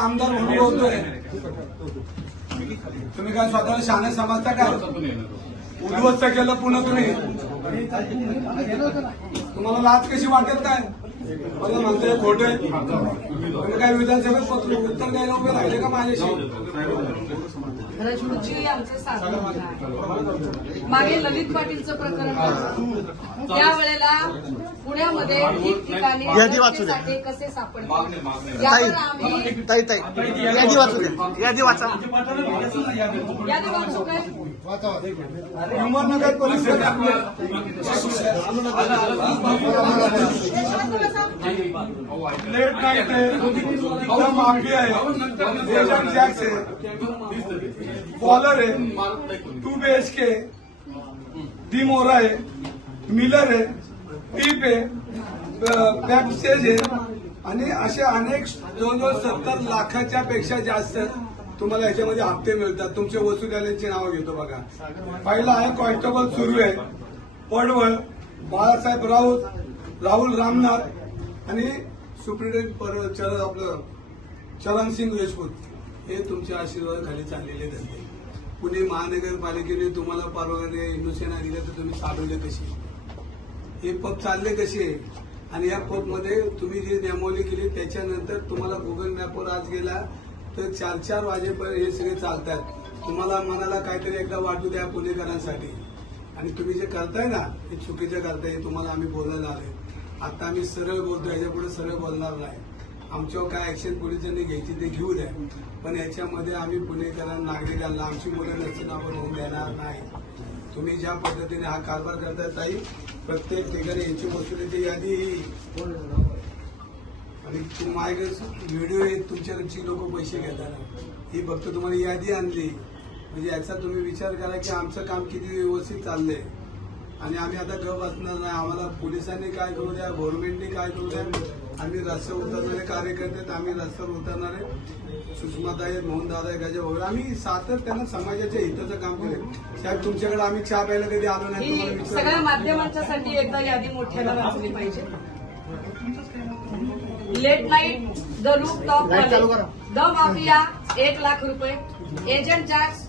आमदार म्हणून बोलतोय. तुम्ही काय स्वतःला शाने समजता का? उद्ध्वस्त केलं पुन्हा तुम्ही. तुम्हाला लाच कशी वाटत नाही? मला म्हणतोय खोट तुम्ही काय विधानसभेत पत्र उत्तर द्यायला उभे राहिले का माझ्याशी आमचे साधन मागे ललित पाटीलचं प्रकरण. त्यावेळेला पुण्यामध्ये ठिकठिकाणी यादी वाचू द्या. साठे कसे सापडले ताई यावर आम्ही ताई ताई यादी वाचू द्या यादी वाचा यादी वाचू काय अहमदनगर पोलीस लेट नाईट आहे एकदम माफी आहे जॅक्स आहे बॉलर आहे टू बी एच के। डी मोरा आहे मिलर आहे टीप आहे बॅक आहे आणि असे अनेक जवळजवळ सत्तर लाखाच्या पेक्षा जास्त तुम्हाला याच्यामध्ये हप्ते मिळतात. तुमच्या वसुल्याची नावं घेतो बघा. पहिला आहे कॉन्स्टेबल सुरू आहे. पडवळ बाळासाहेब राऊत राहुल रामनाथ आणि सुप्रिटेंडेंट पर चरण आपलं चरण सिंग राजपूत हे तुमच्या आशीर्वादाखाली चाललेले धंदे. पुणे महानगरपालिकेने तुम्हाला परवाने हिंदुसेना दिल्या तर तुम्ही चालवले कशी हे पब चालले कसे? आणि या पपमध्ये तुम्ही जी नेमवली केली त्याच्यानंतर तुम्हाला गुगल मॅपवर आज गेला तर चार चार वाजेपर्यंत हे सगळे चालतात. तुम्हाला मनाला काहीतरी एकदा वाटू द्या पुणेकरांसाठी. आणि तुम्ही जे करताय ना हे चुकीचं करताय तुम्हाला आम्ही बोलायला आलोय. आता आम्ही सरळ बोलतो याच्यापुढे सरळ बोलणार नाही. आमच्यावर काय ऍक्शन पोलिसांनी घ्यायची ते घेऊ द्या. पण याच्यामध्ये आम्ही पुणेकरांना नागरिकांना आमची मुलं नसून आपण होऊन देणार नाही. तुम्ही ज्या पद्धतीने हा कारभार करताय ताई प्रत्येक ठिकाणी यांची वसुलीची यादी ही. आणि तू माझ्याकडे व्हिडिओ आहेत तुमच्याकडची लोक पैसे घेतात. ही फक्त तुम्हाला यादी आणली. म्हणजे याचा तुम्ही विचार करा की आमचं काम किती व्यवस्थित चाललंय. आणि आम्ही आता गप असणार नाही. आम्हाला पोलिसांनी काय करू द्या गव्हर्नमेंटने काय करू द्या? आम्ही रस्त्यावर उतरणारे कार्यकर्ते आम्ही रस्त्यावर उतरणारे. सुषमाताई मोहनदादा गजा वगैरे. आम्ही सातत्यानं समाजाच्या हिताचं काम केलं साहेब तुमच्याकडे आम्ही चहा प्यायला कधी आलो नाही. सगळ्या माध्यमांच्यासाठी एकदा यादी मोठ्याला वाचली पाहिजे. Late night the roof top Light चालू करा. द माफिया एक लाख रुपये. Agent charge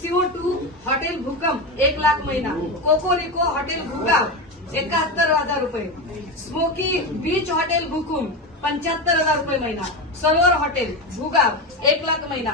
CO two hotel भूकंप एक लाख महिना. कोकोरिको हॉटेल भूगाव एकाहत्तर हजार रुपये. स्मोकी बीच हॉटेल भूकुम पंच्याहत्तर हजार रुपये महिना. सरोवर हॉटेल भूगाव एक लाख महिना.